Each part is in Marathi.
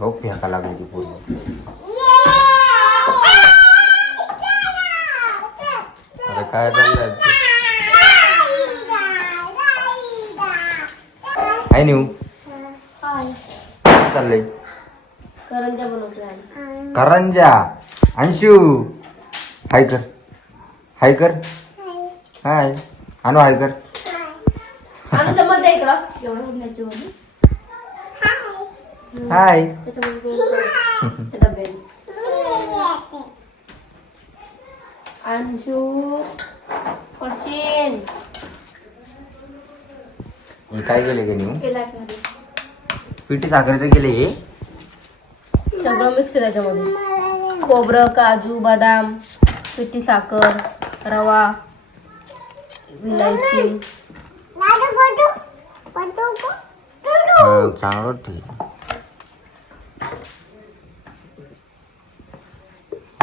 हो फेका लागली ती पूर्ण. अरे काय चाललंय काय नेऊ काय चाललंय? करंजा बनवतोय. करंजा. अंशू हाय कर, हाय कर, हाय आणू, हाय कर. आमच्या मध्ये इकडं एवढं उडल्याची वडी. हाय. अंशू पडशील. हे काय केले का नेऊ? केला पिठी साखरेचं केले हे. सगळं मिक्स आहे त्याच्यामध्ये. खोबरं, काजू, बदाम, पिठी साखर, रवा, विलायची. चांगलं वाटतं.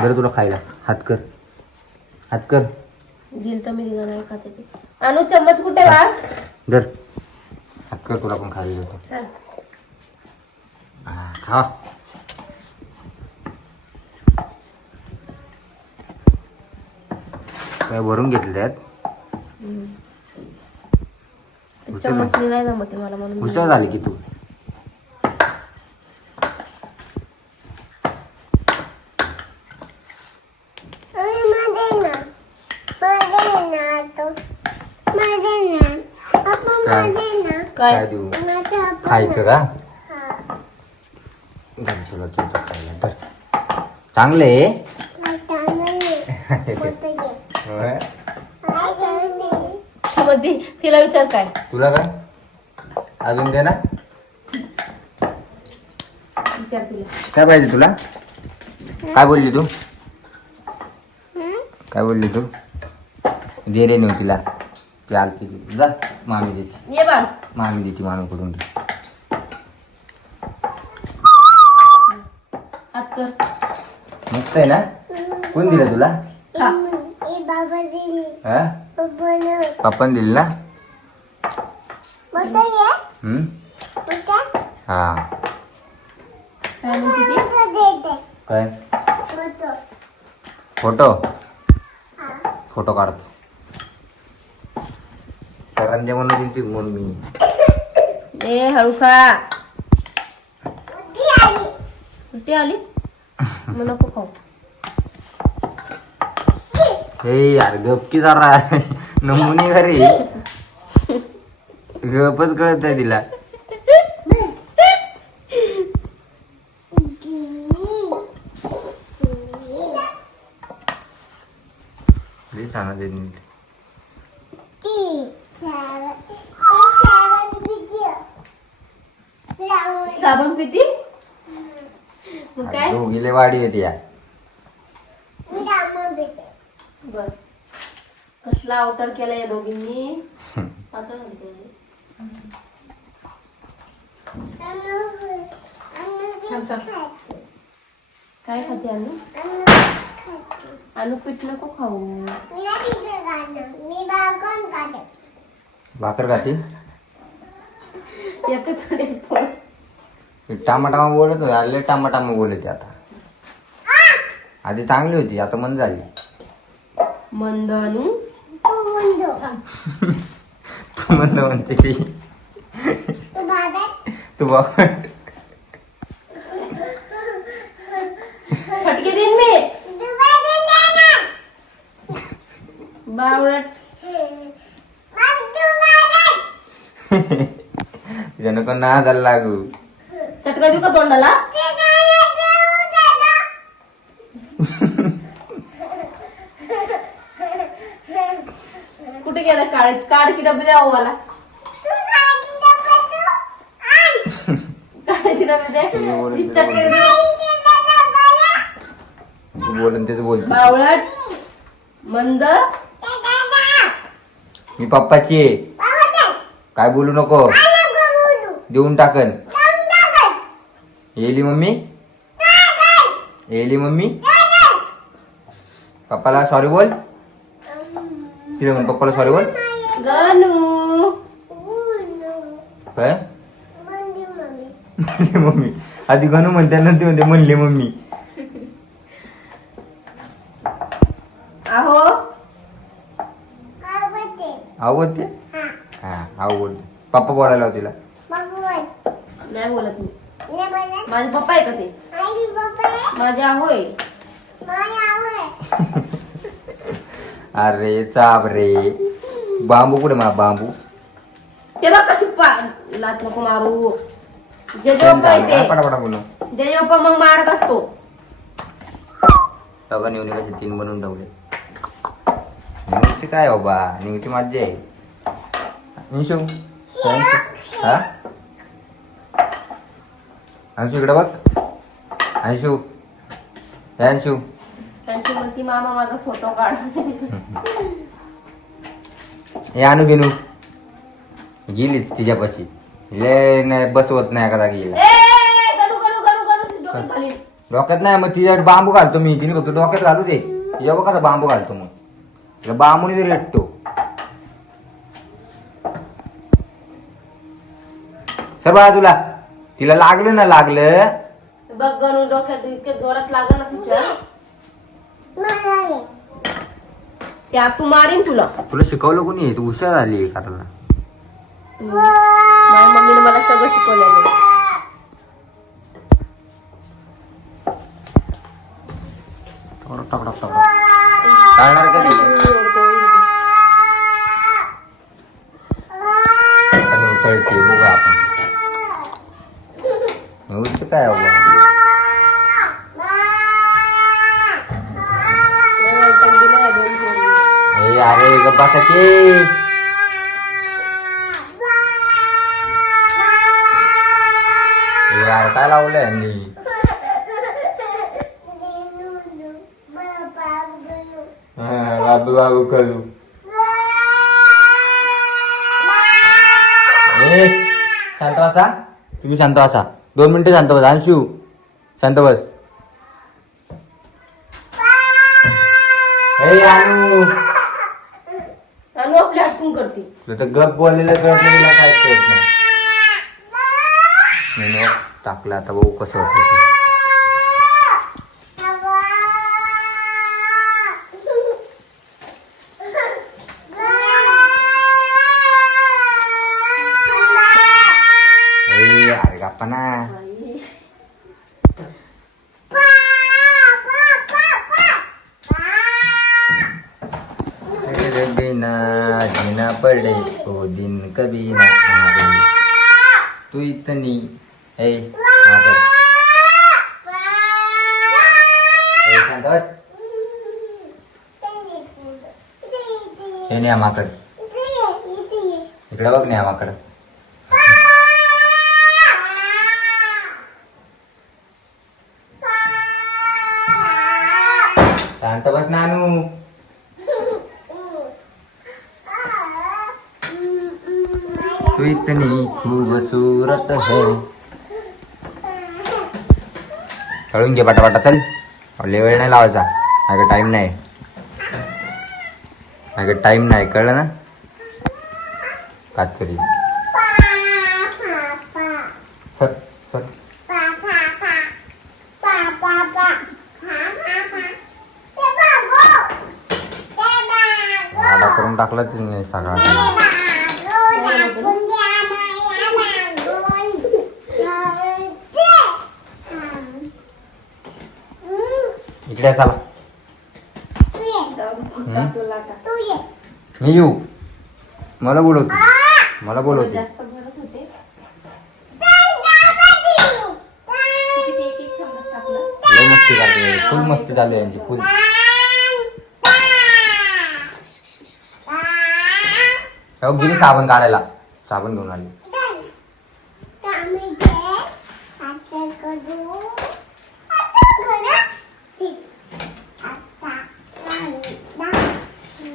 बरं तुला खायला हात कर, हात कर. दिल तर मी दिलं नाही खाते ते. अनु चम्मच कुठे बा? धर हात कर, तुला पण खायला देतो. चल खा. काय भरून घेतले त्यात? चम्मच नाही जमते मला म्हणून. हुशार झाली की तू. काय देऊ? खायचं का? धर तुला तुझं खायला तर चांगले. तिला विचार काय तुला काय अजून दे ना. विचार तिला काय पाहिजे तुला? काय बोलली तू? काय बोलली तू? दे रे नेऊ तिला. ती आलती ती. जा मामी देते. ये बाळ. मामी देते, मामीकडून घे. हात कर. मस्त आहे ना? कोण दिलं तुला? खा. हा? पप्पाने दिली ना? हा. काय म्हणते ती? काय फोटो? फोटो काढतो. करंजा म्हणून ती मम्मी. ए हळू खा. उलटी आली मग नको खाऊ. हे यार गप की जरा नमुनी घरी गपच कळत आहे तिला. सांगा दे नीट. साबण पिती मग काय? दोघीले वाढी होती या. बर कसला अवतार केला या दोघींनी. आता काय खाते अनु? अनु पीठ नको खाऊ. भाकर खाती. एकच टामाटामा बोलत होते. आले टामाटामा बोलते आता. आधी चांगली होती आता मन झाली. मंद अनु. तू मंद म्हणते ती. तू बाबा फटके देईन मी. बावळट. त्यानं पण नादाला लागू. चटका देऊ का तोंडाला? कुठे गेला काळची डबी द्यावं मला. काळची डबी दे. बोलून तेच बोलते. बावळट मंद. मी पप्पाची आहे. काय बोलू नको. देऊन टाकन. येली मम्मी. येली मम्मी. पप्पाला सॉरी बोल. तिला म्हण पप्पाला सॉरी बोल. गणू काय म्हणली मम्मी. आधी गणू म्हणते नंतर म्हणते म्हणली मम्मी. आहो आवडते हा आवडते. पप्पा बोलायला होती तिला. नाही बोलत मी. माझे पप्पा आहे का ते? माझे आहोय. अरे चाप रे. बांबू कुठे मा बांबू? ते बघ कशी लाट नको मारू. जेजे पप्पा आहे ते. पटापटा बोलू. जेजे पप्पा मग मारत असतो. बघा निवणी कसे 3 बनवून ठेवले. निवणीची काय बाबा, निवणीची मज्जा आहे. निशू हा अंशू इकडे बघ. अंशू अंशू त्यांची म्हणती मामा माझा फोटो काढ. हे आणू बिनू गेलीच तिच्यापाशी. ले नाही बसवत नाही एखादा गेली. डोक्यात नाही मग तिच्या बांबू घालतो मी. तिने फक्त डोक्यात घालू दे. तिच्या बघा बांबू घालतो मग. तिला बांबूने तरी रेटतो. सर बाळा तुला तिला लागलं ना लागलं. बघ गणू डोक्यात इतके जोरात लागल ना तिच्या. त्या तू मारीन तुला. तुला शिकवलं कोणी? तू हुशार झाली करायला. माझ्या मम्मीने मला सगळं शिकवलेलं. काढणार कधी? उतरते बघू आपण. एवढं काय अरे गप्पा सके. काय लावलंय यांनी? बाबू बाबू करू. शांत बसा तुम्ही. शांत बसा 2 मिनिटं शांत बस. अंशू शांत बस. अनु आपल्या हटकून करते. तुला तर गप बोललेलं कळत नाही. तुला काय कळत नाही. टाकलं आता बघू कसं होतं. अरे गप्पा ना. बिना जीना पड़े वो दिन कभी ना आवे. तू इतनी शांत बस. हे नाही माकड इकडे बघ. नाही माकड शांत बस नानू. तू इतनी खूबसूरत है. हळून घे पटापटा चल. लय वेळ नाही लावायचा. माझ्याकडे टाइम नाही. माझ्याकडे टाइम नाही कळलं ना. Katkari sir sir. आडा करून टाकला तिने सगळा. इकडे चला. मी येऊ. मला बोलवते. मला बोलवते. जास्त भरत होते. लय मस्ती करते. फुल मस्ती चालू आहे यांची. फुल गेली साबण काढायला. साबण घेऊन आली.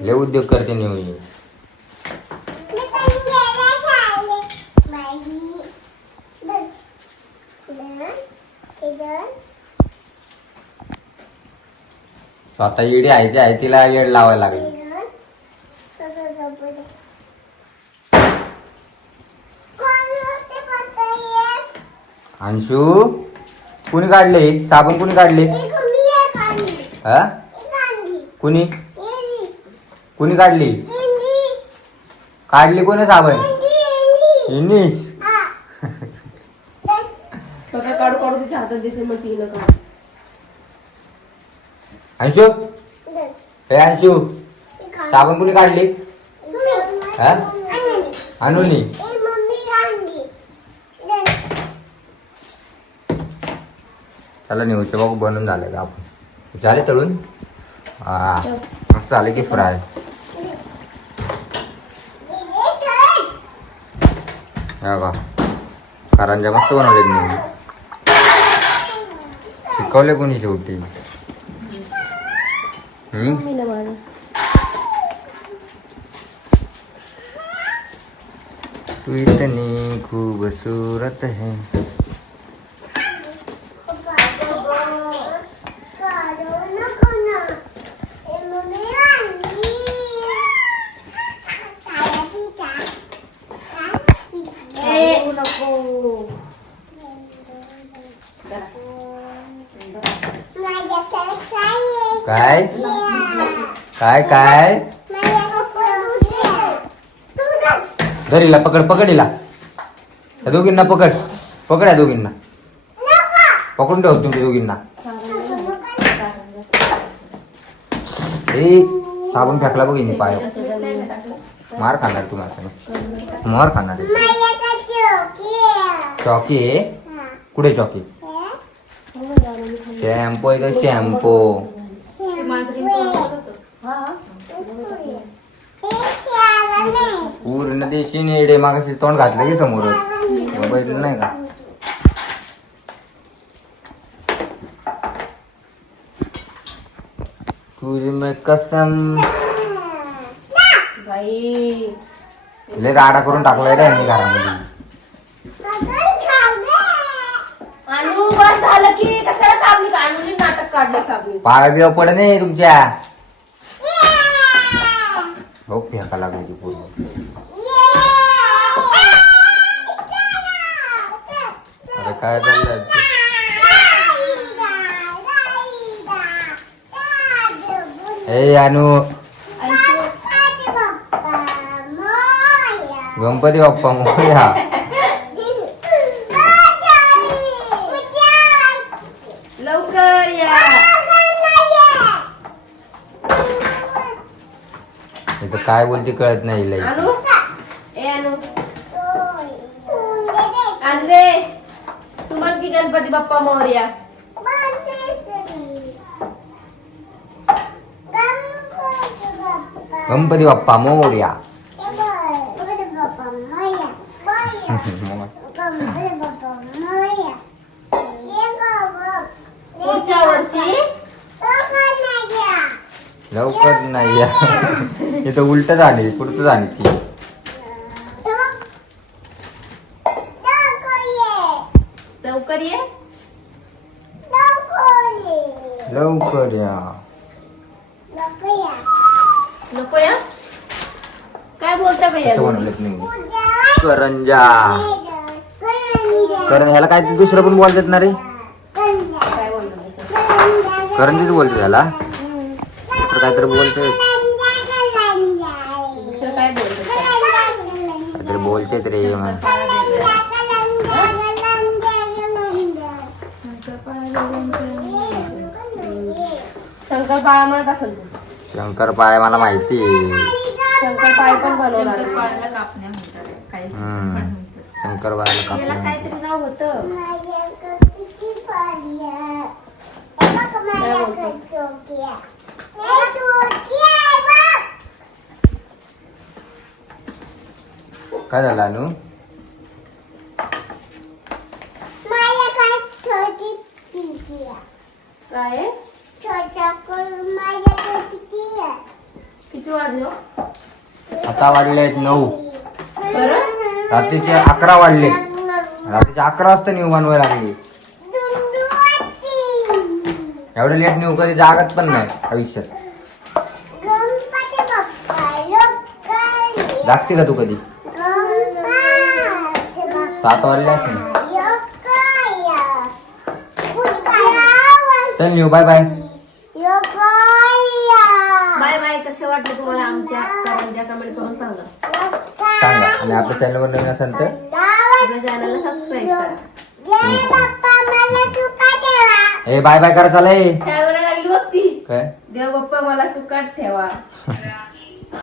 लय उद्योग करते नेहमी. स्वतः येडी आयची आहे तिला येड लावायला लागली. अंशू कुणी काढले साबण? कुणी काढले? हा कुणी कुणी काढली? काढली कोणी साबण? हिनी. बघा काढू काढू तिच्या हातात दिसेल मग तिला काढ. अंशू हे अंशू साबण कुणी काढली? हा अनुनी. चला नेऊचे बघू बनून झाले का आपण. झाले तळून? हा मस्त झाले की फ्राय. का कारंजा मस्त बनवले मी. शिकवले कोणी शेवटी? तू इतनी खूबसूरत है. काय काय काय धरीला पकड पकडीला या दोघींना पकड पकड या दोघींना पकडून ठेव तुमच्या दोघींना. ए साबण फेकला बघ पाय मार खाणार तुम्हाला मार खाणार. चॉकी आहे कुठे चॉकी? शॅम्पू आहे का शॅम्पू? पूर्ण देशी नेडे मागाशी तोंड घातलं की समोरच बघितलं नाही का? तुझी में कसम बाई लय राडा करून टाकलाय रे यांनी घरामध्ये. आणू बस झालं की कशाला साबणी आणून नाटक काढलं साबणी. पाय बिव पड नाही तुमच्या. हो फेका लागली ती पूर्ण. अरे काय चाललंय? ए अनु गणपती बाप्पा मोरया. लवकर या. इथं काय बोलते कळत नाही लई. आणू ए आणू आणवे तुम्हाला की गणपती बाप्पा मोरया. गणपती बाप्पा मोरया. पुढच्या वर्षी लवकर नाही या. इथं उलट झाली पुढचं झाली ती. लवकर ये लवकर या. नको या. काय बोलता का कसं बनवलं तुम्ही? करंजा. कारण ह्याला काय दुसरं पण बोलतात ना रे. काय बोलणार करंजीच बोलते ह्याला दुसरं काहीतरी बोलते. काय बोलतो काहीतरी बोलतेत रे. शंकरपाळा म्हणत असेल तू. शंकरपाळे मला माहिती. शंकरपाळे पण बनवणार. शंकरपाळ्याला कापलं. काहीतरी नाव होतं. काय झालं अनु? काय किती वाजले? आता वाजले आहेत 9. बरं रात्रीचे 11 वाजले. रात्रीचे 11 वाजता न्यू बनवायला लागली. एवढं लेट न्यू कधी जागत पण नाही आयुष्यात. जागते का तू कधी? 7 वाजले असेल. चल न्यू बाय बाय. Bye bye. कसे वाटले तुम्हाला आमच्या करंज्या कमेंट करून सांगा. सांगा आणि आपल्या चॅनलवर नवीन असेल तर आपल्या चॅनलला सबस्क्राईब करा. ए बाय बाय करा चालय. काय म्हणायला लागली बघ ती. काय देव बाप्पा मला सुखात ठेवा.